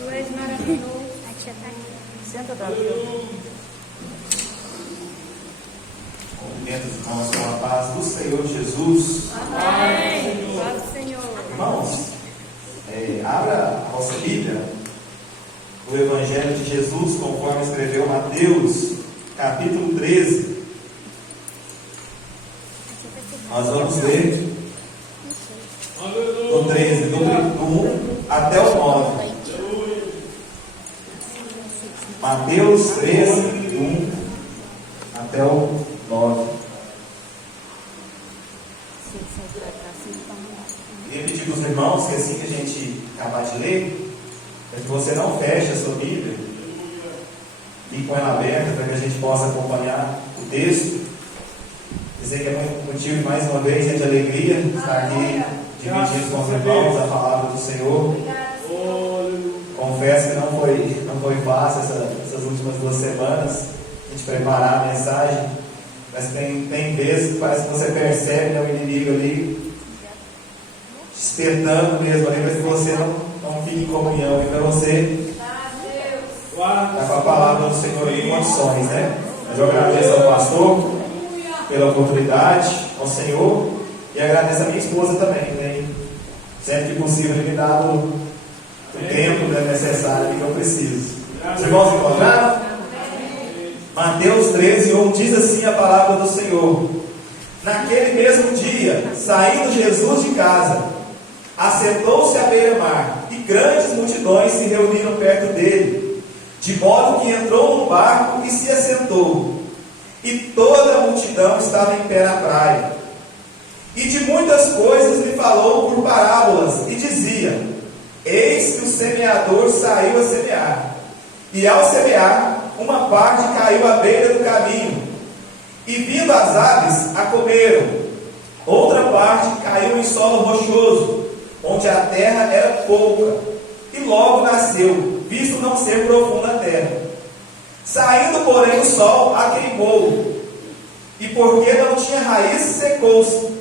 Tu és maravilhoso. Senta, Davi. Cumprimento os irmãos com a paz do Senhor Jesus. Amém. Paz do Senhor. Irmãos, abra a vossa Bíblia, o Evangelho de Jesus, conforme escreveu Mateus, capítulo 13. Nós vamos ler do 13, do 1 até o 9. Mateus 13, do 1 até o 9. Queria pedir para os irmãos que assim que a gente acabar de ler, é que você não feche a sua Bíblia e com ela aberta para que a gente possa acompanhar o texto. Dizer que é muito motivo, mais uma vez, de alegria estar aqui dividindo com os irmãos a palavra do Senhor. Confesso que não foi fácil essas últimas 2 semanas a gente preparar a mensagem, mas tem vezes que parece que você percebe, o inimigo ali despertando mesmo ali, mas que você não fique em comunhão, e para você está com a palavra do Senhor em condições, né? Mas eu agradeço ao pastor pela oportunidade, ao Senhor, e agradeço a minha esposa também, que tem sempre que possível me dado o tempo necessário que eu preciso. Os irmãos encontraram? Mateus 13, 1 diz assim a palavra do Senhor: Naquele mesmo dia, saindo Jesus de casa, assentou-se à beira-mar, e grandes multidões se reuniram perto dele, de modo que entrou no barco e se assentou. E toda a multidão estava em pé na praia. E de muitas coisas lhe falou por parábolas, e dizia: Eis que o semeador saiu a semear. E ao semear, uma parte caiu à beira do caminho, e vindo as aves, a comeram. Outra parte caiu em solo rochoso, onde a terra era pouca, e logo nasceu, visto não ser profunda a terra. Saindo, porém, o sol a queimou, e porque não tinha raiz, secou-se.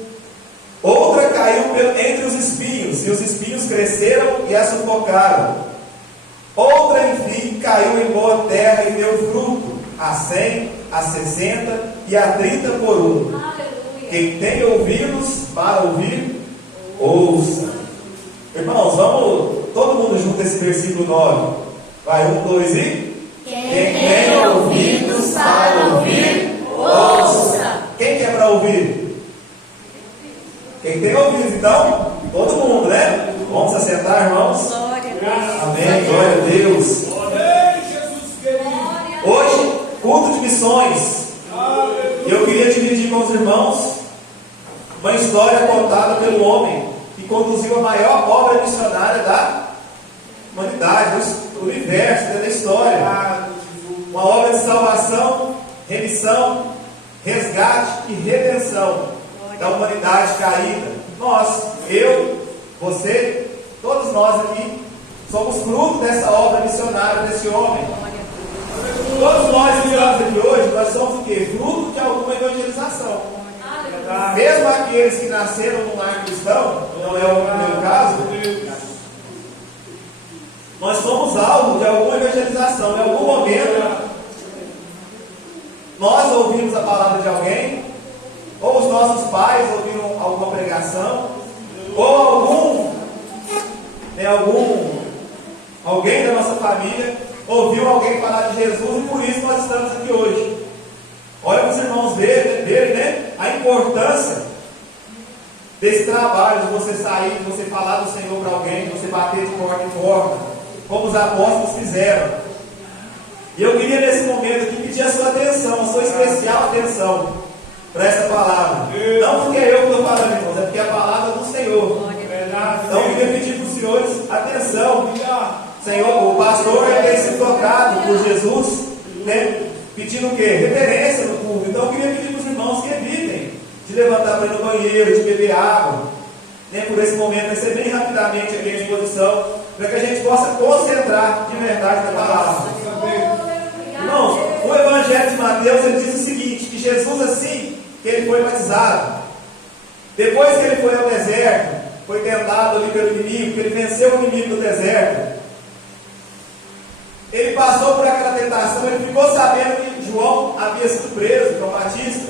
Outra caiu entre os espinhos, e os espinhos cresceram e a sufocaram. Outra, enfim, caiu em boa terra e deu fruto, a 100, a 60 e a 30 por 1. Aleluia. Quem tem ouvidos para ouvir, ouça. Irmãos, vamos todo mundo junto esse versículo 9. Vai, 1, 2 e... Quem tem ouvidos para ouvir, ouça. Quem quer para ouvir? Quem tem ouvido, então? Todo mundo, né? Vamos se assentar, irmãos? Glória a Deus. Amém, glória a Deus. Hoje, culto de missões. Eu queria dividir com os irmãos uma história contada pelo homem que conduziu a maior obra missionária da humanidade, do universo, da história. Uma obra de salvação, remissão, resgate e redenção da humanidade caída. Nós, eu, você, todos nós aqui, somos fruto dessa obra missionária desse homem. Todos nós que estamos aqui hoje, nós somos o quê? Fruto de alguma evangelização. Mesmo aqueles que nasceram num lar cristão, não é o meu caso, nós somos alvo de alguma evangelização. Em algum momento, nós ouvimos a palavra de alguém, ou os nossos pais ouviram alguma pregação, ou alguém da nossa família ouviu alguém falar de Jesus, e por isso nós estamos aqui hoje. Olha para os irmãos verem, né, a importância desse trabalho, de você sair, de você falar do Senhor para alguém, de você bater de porta em porta, como os apóstolos fizeram. E eu queria nesse momento aqui pedir a sua atenção, a sua especial atenção para essa palavra. Não porque eu que estou falando, irmãos, é porque é a palavra do Senhor. Então eu queria pedir para os senhores atenção. Senhor, o pastor tem sido tocado por Jesus, né, pedindo o quê? Reverência no culto. Então eu queria pedir para os irmãos que evitem de levantar para ir no banheiro, de beber água, né, por esse momento, vai ser bem rapidamente aqui a exposição, para que a gente possa concentrar de verdade na palavra. Irmãos, o Evangelho de Mateus ele diz o seguinte: que Jesus, assim que ele foi batizado, depois que ele foi ao deserto, foi tentado ali pelo inimigo, que ele venceu o inimigo no deserto, ele passou por aquela tentação, ele ficou sabendo que João havia sido preso, João Batista.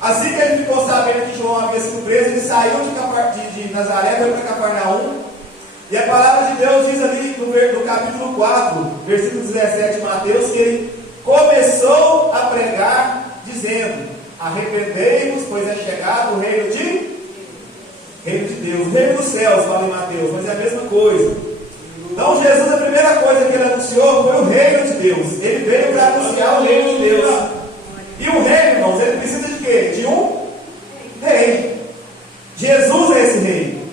Assim que ele ficou sabendo que João havia sido preso, ele saiu de Nazaré, veio para Cafarnaum. E a palavra de Deus diz ali no capítulo 4, versículo 17 de Mateus, que ele começou a pregar, dizendo: arrependei-vos, pois é chegado o reino de Deus, o reino dos céus, fala em Mateus, mas é a mesma coisa. Então Jesus, a primeira coisa que ele anunciou foi o reino de Deus. Ele veio para anunciar o reino de Deus. E o reino, irmãos, ele precisa de quê? De um rei. Jesus é esse rei.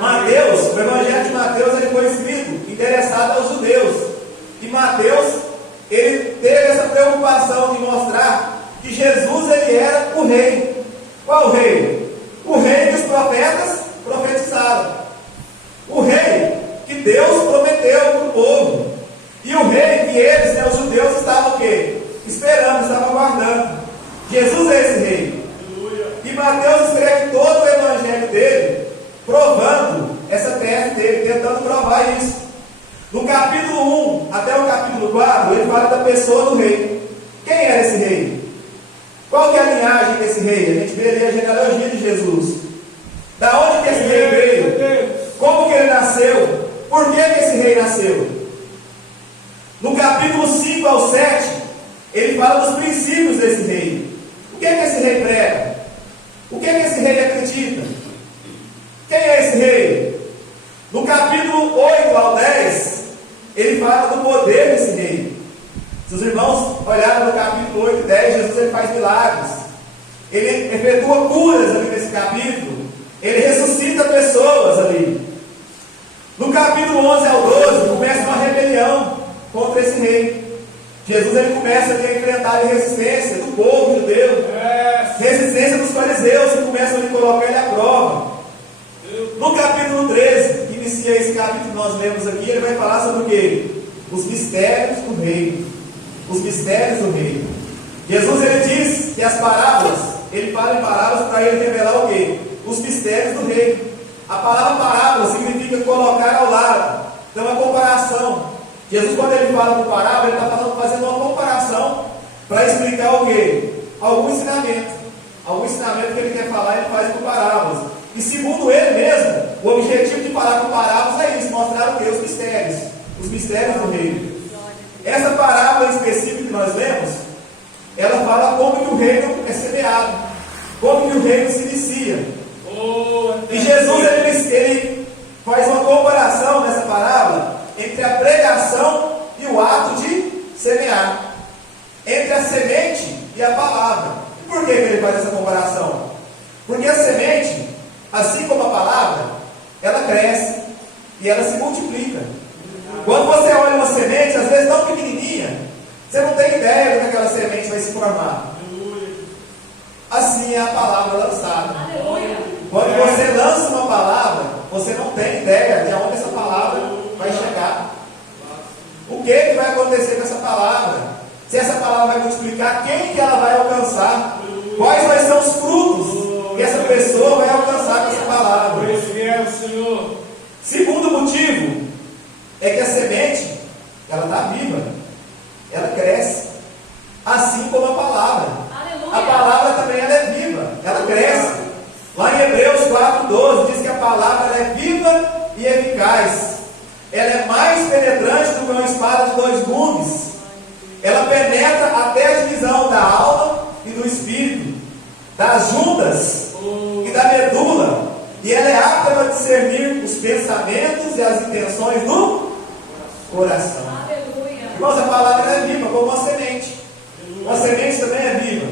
Mateus, o evangelho de Mateus, ele foi escrito interessado aos judeus. E Mateus, ele teve essa preocupação de mostrar que Jesus, ele era o rei. Qual rei? O rei que os profetas profetizaram. O rei que Deus prometeu para o povo. E o rei que eles, os judeus, estavam o quê? Esperando, estavam aguardando. Jesus é esse rei. E Mateus escreve todo o evangelho dele, provando essa tese dele, tentando provar isso. No capítulo 1 até o capítulo 4, ele fala da pessoa do rei. Quem era esse rei? Qual que é a linhagem desse rei? A gente vê ali a genealogia de Jesus. Da onde que esse rei veio? Como que ele nasceu? Por que esse rei nasceu? No capítulo 5 ao 7, ele fala dos princípios desse rei. O que esse rei prega? O que esse rei acredita? Quem é esse rei? No capítulo 8 ao 10, ele fala do poder desse rei. Se os irmãos olharem no capítulo 8 e 10, Jesus ele faz milagres. Ele efetua curas ali nesse capítulo. Ele ressuscita pessoas ali. No capítulo 11 ao 12, começa uma rebelião contra esse rei. Jesus ele começa a enfrentar a resistência do povo judeu, resistência dos fariseus, que começam a colocar ele à prova. No capítulo 13, que inicia esse capítulo que nós lemos aqui, ele vai falar sobre o quê? Os mistérios do reino. Os mistérios do reino. Jesus ele diz que as parábolas, ele fala em parábolas para ele revelar o quê? Os mistérios do reino. A palavra parábola significa colocar ao lado. Então, uma comparação. Jesus, quando ele fala por parábola, ele está fazendo uma comparação para explicar o quê? Algum ensinamento. Algum ensinamento que ele quer falar, ele faz por parábolas. E segundo ele mesmo, o objetivo de falar por parábolas é isso: mostrar o quê? Os mistérios. Os mistérios do reino. Essa parábola específica que nós lemos, ela fala como que o reino é semeado, como que o reino se inicia. E Jesus ele faz uma comparação nessa parábola entre a pregação e o ato de semear, entre a semente e a palavra. E por que ele faz essa comparação? Porque a semente, assim como a palavra, ela cresce e ela se multiplica. Quando você olha uma semente, às vezes tão pequenininha, você não tem ideia de que aquela semente vai se formar. Assim é a palavra lançada. Quando você lança uma palavra, você não tem ideia de onde essa palavra vai chegar. O que vai acontecer com essa palavra? Se essa palavra vai multiplicar, quem que ela vai alcançar? Quais vai ser os frutos que essa pessoa vai alcançar com essa palavra? Segundo motivo é que a semente, ela está viva, ela cresce, assim como a palavra. A palavra também ela é viva, ela cresce. Lá em Hebreus 4:12 diz que a palavra é viva e eficaz. Ela é mais penetrante do que uma espada de 2 gumes. Ela penetra até a divisão da alma e do espírito, das juntas e da medula. E ela é apta para discernir os pensamentos e as intenções do coração. Irmãos, a palavra é viva, como uma semente. Uma semente também é viva.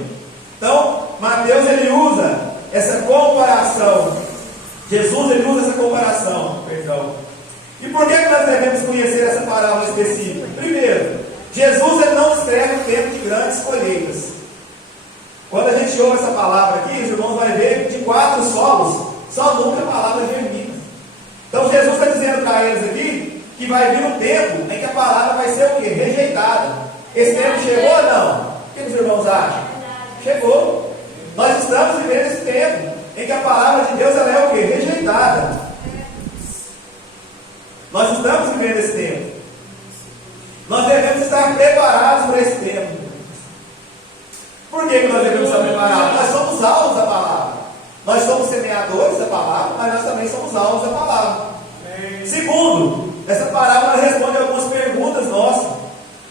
Então, Mateus ele usa essa comparação. Jesus ele usa essa comparação. E por que nós devemos conhecer essa parábola específica? Primeiro, Jesus ele não descreve o tempo de grandes colheitas. Quando a gente ouve essa palavra aqui, os irmãos vão ver que de 4 solos, só nunca a palavra germina. Então Jesus está dizendo para eles aqui que vai vir um tempo em que a palavra vai ser o quê? Rejeitada. Esse tempo chegou ou não? O que os irmãos acham? Chegou. Nós estamos vivendo esse tempo em que a palavra de Deus ela é o quê? Rejeitada. Nós estamos vivendo esse tempo. estar preparados para esse tempo. Por que nós devemos estar preparados? Nós somos alvos da palavra. Nós somos semeadores da palavra, mas nós também somos alvos da palavra. Segundo, essa parábola responde algumas perguntas nossas.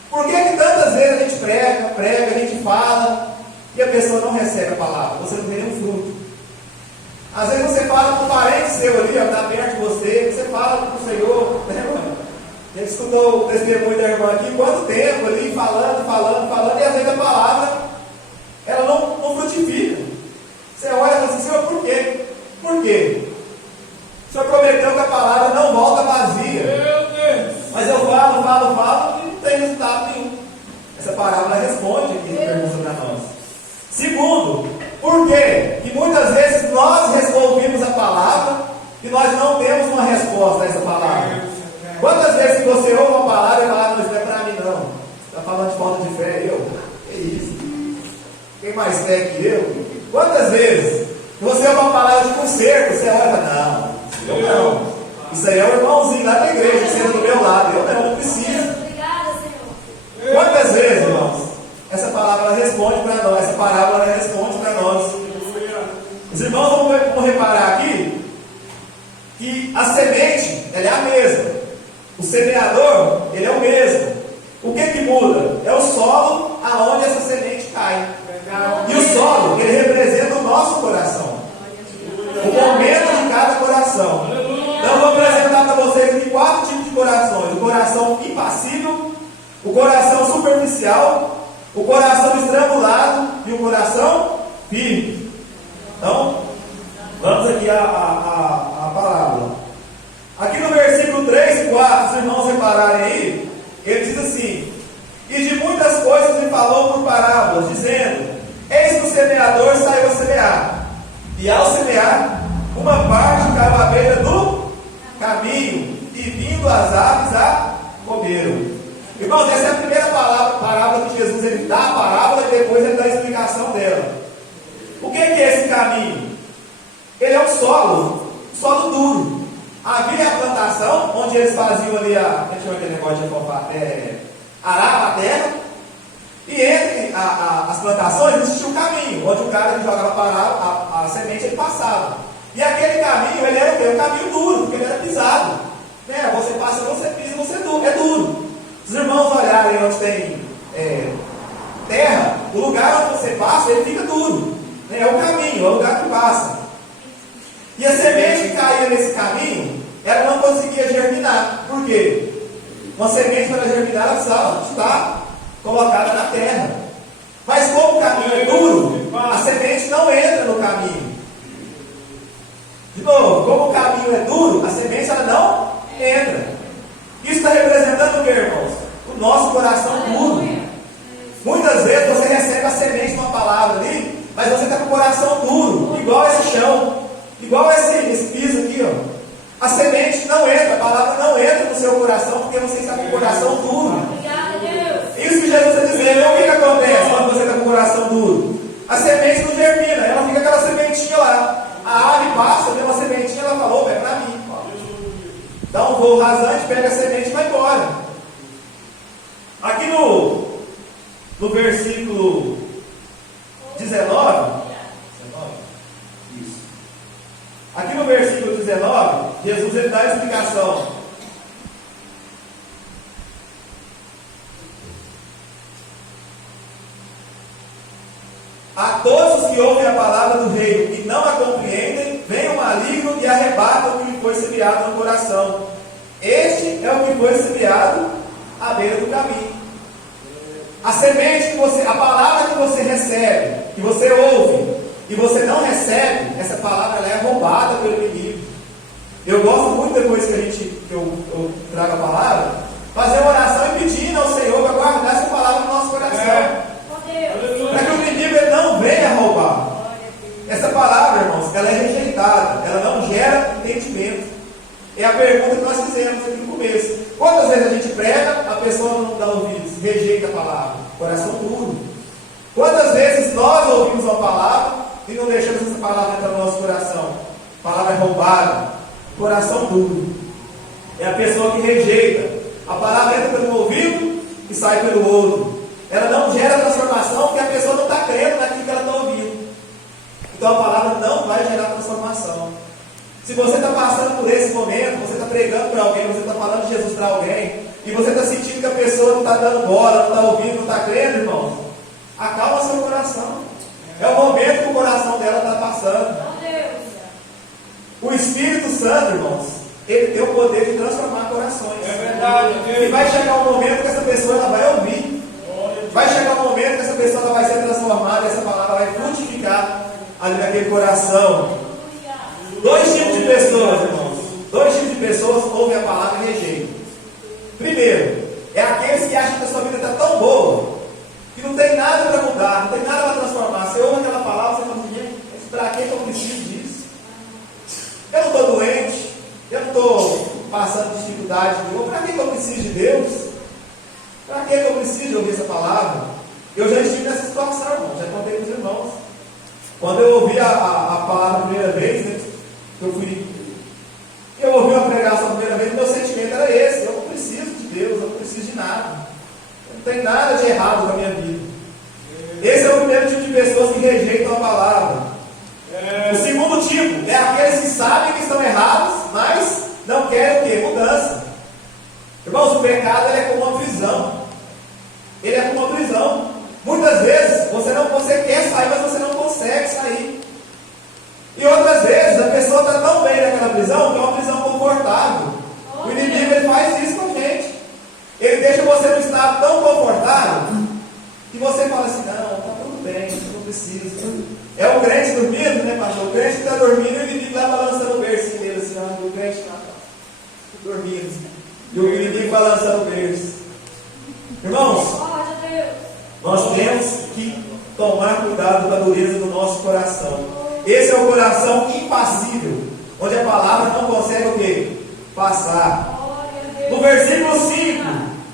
Por que tantas vezes a gente prega, a gente fala, e a pessoa não recebe a palavra? Você não tem nenhum fruto. Às vezes você fala com um parente seu ali, está perto de você, você fala com o Senhor, né, mano? A gente escutou o testemunho da irmã aqui, quanto tempo ali, falando, e às vezes a palavra, ela não frutifica. Você olha e fala assim, Senhor, por quê? Por quê? O Senhor prometeu que a palavra não volta vazia. Meu Deus! Mas eu falo e não tem resultado nenhum. Essa parábola responde aqui a pergunta para nós. Segundo, por quê? Que muitas vezes nós ouvimos a palavra e nós não temos uma resposta a essa palavra. Quantas vezes que você ouve uma palavra e fala, não, isso não é para mim não. Está falando de falta de fé, que isso? Quem mais fé que eu? Quantas vezes que você ouve uma palavra de conserto, você olha e fala, não, eu não. Isso aí é o irmãozinho lá da igreja, que senta do meu lado, eu não preciso. Quantas vezes, irmãos, essa palavra responde para nós, essa parábola responde para nós. Os irmãos vão reparar aqui que a semente, ela é a mesma. O semeador, ele é o mesmo. O que muda? É o solo aonde essa semente cai. E o solo, ele representa o nosso coração. O momento de cada coração. Então eu vou apresentar para vocês aqui 4 tipos de corações. O coração impassível, o coração superficial, o coração estrangulado e o coração firme. Então, vamos aqui a parábola. Aqui no versículo 3 e 4, os irmãos repararem aí, ele diz assim: e de muitas coisas me falou por parábolas, dizendo: eis que o semeador saiu a semear, e ao semear, uma parte caiu à beira do caminho, e vindo as aves a comeram. Irmãos, essa é a primeira parábola que Jesus ele dá a parábola e depois ele dá a explicação dela. O que é esse caminho? Ele é um solo duro. Havia a plantação, onde eles faziam ali aquele negócio de arava a terra, e entre as plantações existia um caminho, onde o cara que jogava a semente ele passava. E aquele caminho, ele era o quê? Um caminho duro, porque ele era pisado. Né? Você passa, você pisa, é duro. Se os irmãos olharem onde tem terra, o lugar onde você passa, ele fica duro. Né? É o caminho, é o lugar que passa. E a semente que caía nesse caminho, ela não conseguia germinar. Por quê? Uma semente para germinar, ela precisava estar colocada na terra. Mas como o caminho é duro, a semente não entra no caminho. De novo, como o caminho é duro, a semente ela não entra. Isso está representando o que, irmãos? O nosso coração duro. Muitas vezes você recebe a semente de uma palavra ali, mas você está com o coração duro, igual esse chão, igual esse piso aqui, ó. A semente não entra, a palavra não entra no seu coração, porque você está com o coração duro. Isso que Jesus está dizendo. Então o que acontece quando você está com o coração duro? A semente não germina, ela fica aquela sementinha lá. A ave passa, vê uma sementinha, ela falou, é para mim. Dá um voo rasante, pega a semente e vai embora. Aqui no versículo 19, isso. Aqui no versículo 19, Jesus ele dá a explicação. A todos os que ouvem a palavra do reino e não a compreendem, vem o maligno e arrebata o que lhe foi semeado no coração. Este é o que foi semeado à beira do caminho. A semente a palavra que você recebe, que você ouve, e você não recebe, essa palavra ela é roubada pelo inimigo. Eu gosto muito depois que eu trago a palavra, fazer uma oração e pedindo ao Senhor para guardar essa palavra no nosso coração. Para que o inimigo ele não venha roubar. Essa palavra, irmãos, ela é rejeitada, ela não gera entendimento. É a pergunta que nós fizemos aqui no começo. Quantas vezes a gente prega, a pessoa não dá ouvidos, rejeita a palavra, coração duro. Quantas vezes nós ouvimos uma palavra e não deixamos essa palavra entrar no nosso coração? Palavra roubada, coração duro. É a pessoa que rejeita. A palavra entra pelo ouvido e sai pelo todo. Ela não gera transformação porque a pessoa não está crendo naquilo que ela está ouvindo. Então a palavra não vai gerar transformação. Se você está passando por esse momento, você está pregando para alguém, você está falando de Jesus para alguém, e você está sentindo que a pessoa não está dando bola, não está ouvindo, não está crendo, irmãos, acalma seu coração. É o momento que o coração dela está passando. O Espírito Santo, irmãos, ele tem o poder de transformar corações. É verdade. E vai chegar um momento que essa pessoa ela vai ouvir. Vai chegar um momento que essa pessoa ela vai ser transformada e essa palavra vai frutificar ali naquele coração. Dois tipos de pessoas, irmãos. Dois tipos de pessoas ouvem a palavra e rejeitam. Primeiro, é aqueles que acham que a sua vida está tão boa que não tem nada para mudar, não tem nada para transformar. Você ouve aquela palavra, você fala assim, para que eu preciso disso? Eu não estou doente, eu não estou passando dificuldade nenhuma. Para que eu preciso de Deus? Para que eu preciso de ouvir essa palavra? Eu já estive nessa situação, irmão, já contei com os irmãos. Quando eu ouvi a palavra a primeira vez, né, eu ouvi uma pregação a primeira vez, meu sentimento era esse: eu não preciso de Deus, eu não preciso de nada, não tem nada de errado na minha vida. Esse é o primeiro tipo de pessoas que rejeitam a palavra. O segundo tipo é aqueles que sabem que estão errados, mas não querem o quê? Mudança. Irmãos, o pecado ele é como uma prisão. Ele é como uma prisão. Muitas vezes você quer sair, mas você não consegue sair. E outras vezes a pessoa está tão bem naquela prisão que é uma prisão confortável. O inimigo ele faz isso com a gente. Ele deixa você num estado tão confortável que você fala assim, não, está tudo bem, não preciso. É o crente dormindo, né, pastor? O crente que está dormindo e o inimigo lá balançando o berço dele assim, o crente está dormindo. E o inimigo balançando o berço. Irmãos, nós temos que tomar cuidado da dureza do nosso coração. Esse é o coração impassível, onde a palavra não consegue o quê? Passar. No versículo 5,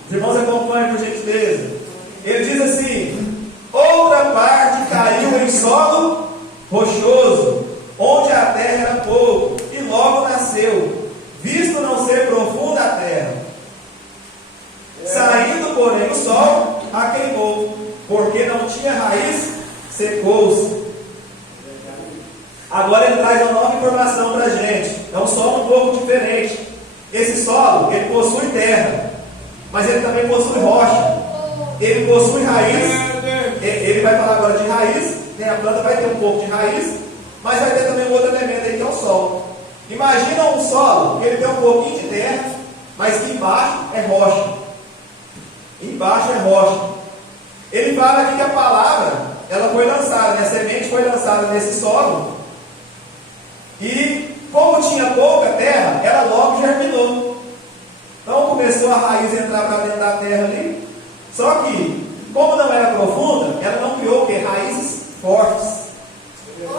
os irmãos acompanhem por gentileza. Ele diz assim: outra parte caiu em solo rochoso, onde a terra era pouco, e logo nasceu, visto não ser profunda a terra. Saindo, porém, o sol a queimou, porque não tinha raiz, secou-se. Agora ele traz uma nova informação para a gente. É um solo um pouco diferente. Esse solo, ele possui terra, mas ele também possui rocha. Ele possui raiz. Ele vai falar agora de raiz, né? A planta vai ter um pouco de raiz, mas vai ter também um outro elemento aí que é o solo. Imagina um solo que ele tem um pouquinho de terra, mas que embaixo é rocha. Embaixo é rocha. Ele fala aqui que a palavra, ela foi lançada, né? A semente foi lançada nesse solo. E como tinha pouca terra, ela logo germinou. Então começou a raiz a entrar para dentro da terra ali. Só que, como não era profunda, ela não criou o quê? Raízes fortes.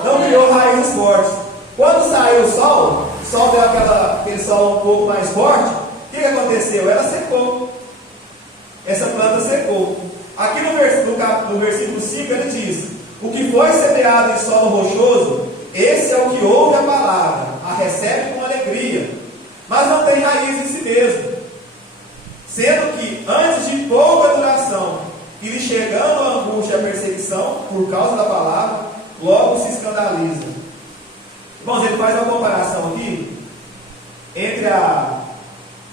Não criou raízes fortes. Quando saiu o sol deu aquele sol um pouco mais forte, o que aconteceu? Ela secou. Essa planta secou. Aqui no versículo 5 ele diz: o que foi semeado em solo rochoso, esse é o que ouve a palavra, a recebe com alegria, mas não tem raiz em si mesmo. Sendo que antes de pouca duração, e lhe chegando a angústia e a perseguição, por causa da palavra, logo se escandaliza. Irmãos, ele faz uma comparação aqui entre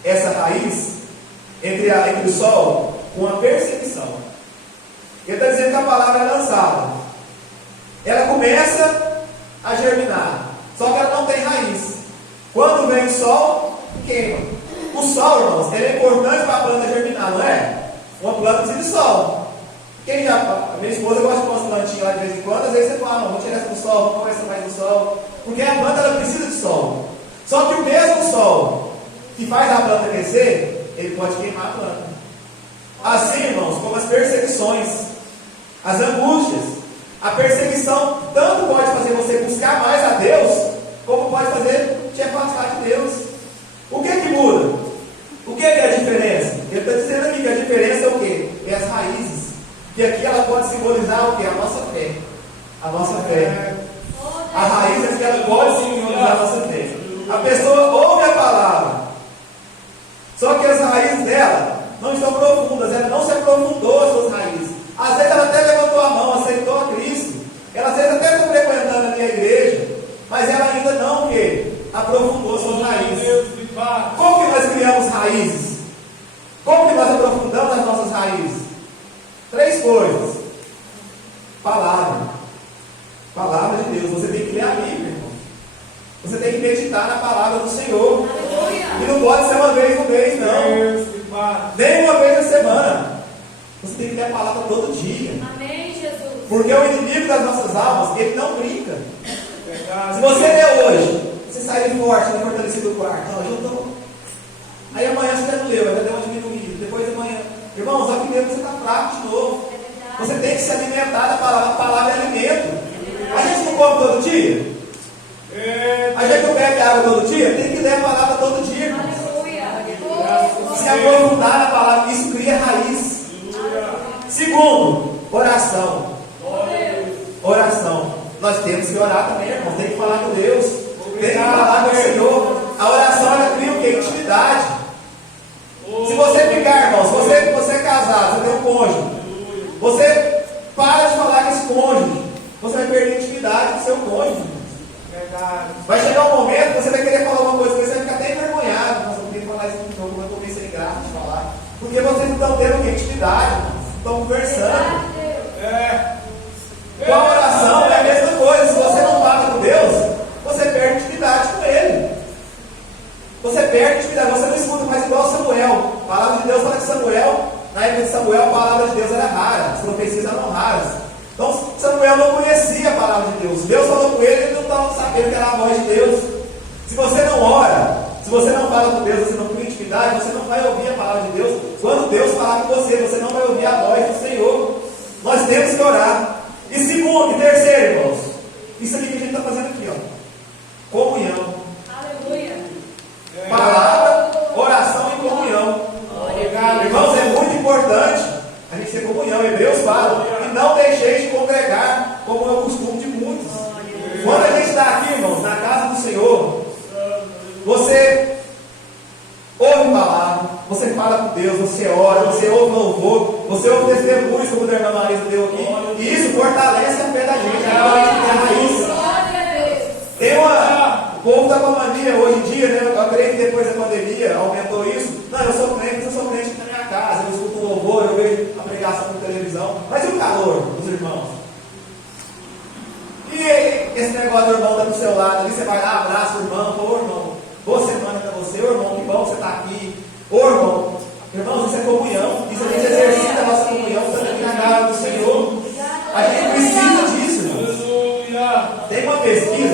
essa raiz, entre o sol, com a perseguição. Ele está dizendo que a palavra é lançada. Ela começa a germinar, só que ela não tem raiz. Quando vem o sol, queima. O sol, irmãos, ele é importante para a planta germinar, não é? Uma planta precisa de sol. A minha esposa gosta de umas plantinhas lá de vez em quando. Às vezes você fala, não, vou tirar essa do sol, vou pôr essa mais do sol. Porque a planta ela precisa de sol. Só que o mesmo sol que faz a planta crescer, ele pode queimar a planta. Assim, irmãos, como as perseguições, as angústias, a perseguição tanto pode fazer você buscar mais a Deus, como pode fazer te afastar de Deus. O que muda? O que é a diferença? Ele está dizendo aqui que a diferença é o quê? É as raízes. Que aqui ela pode simbolizar o quê? A nossa fé. A nossa fé. A raiz é que ela pode simbolizar a nossa fé. A pessoa ouve a palavra, só que as raízes dela não estão profundas, ela não se aprofundou Como que nós aprofundamos as nossas raízes? 3 coisas. Palavra. Palavra de Deus. Você tem que ler a Bíblia, irmão. Você tem que meditar na palavra do Senhor. E não pode ser uma vez no mês, não. Nem uma vez na semana. Você tem que ler a palavra todo dia. Amém, Jesus. Porque o inimigo das nossas almas, ele não brinca. Se você ler hoje, você sair forte, fortalecido do quarto. Não, eu estou. Aí amanhã você já não leu, vai dar uma diminuída. Depois de amanhã. Irmãos, aqui mesmo você está fraco de novo. Você tem que se alimentar da palavra. A palavra é alimento. A gente não come todo dia? A gente não bebe água todo dia? Tem que ler a palavra todo dia, irmãos. Se aprofundar na palavra, isso cria raiz. Segundo, oração. Oração. Nós temos que orar também, irmão. Tem que falar com Deus. Tem que falar com o Senhor. A oração, ela cria o quê? Intimidade. Se você ficar, irmão, se você é casado, você tem um cônjuge, você para de falar com esse cônjuge, você vai perder a intimidade com seu cônjuge. Vai chegar um momento que você vai querer falar uma coisa que você vai ficar até envergonhado. Nossa, eu queria falar isso de novo, mas eu estou meio sem graça de falar. Porque vocês não estão tendo intimidade, estão conversando. Com a oração é a mesma coisa. Se você não fala com Deus, você perde intimidade com Ele. Você perde intimidade, você não escuta mais igual Samuel. A palavra de Deus fala que Samuel, na época de Samuel, a palavra de Deus era rara, as profecias eram raras. Então Samuel não conhecia a palavra de Deus. Deus falou com ele, ele não estava sabendo que era a voz de Deus. Se você não ora, se você não fala com Deus, você não tem intimidade, você não vai ouvir a palavra de Deus. Quando Deus falar com você, você não vai ouvir a voz do Senhor. Nós temos que orar. E segundo, e terceiro, irmãos, isso aqui que a gente está fazendo aqui, ó. Comunhão. Aleluia. Palavra, oração e comunhão. Irmãos, é muito importante a gente ter comunhão. Hebreus fala: e não deixeis de congregar, como é o costume de muitos. Quando a gente está aqui, irmãos, na casa do Senhor, você ouve palavra, você fala com Deus, você ora, você ouve louvor, você ouve testemunhos, como a irmã Marisa deu aqui, e isso fortalece a fé da gente, a raiz. Tem uma. O povo está com a mania hoje em dia, né? Eu creio que depois da pandemia aumentou isso. Não, eu sou crente, mas eu sou crente na minha casa, eu escuto um louvor, eu vejo a pregação por televisão. Mas e o calor dos irmãos? E esse negócio do irmão está do seu lado ali, você vai lá, abraça o irmão, ô irmão, boa semana para você, ô irmão, que bom que você está aqui, ô irmão. Irmãos, isso é comunhão, isso a gente exercita a nossa comunhão, estando aqui na casa do Senhor. A gente precisa disso, irmãos. Tem uma pesquisa.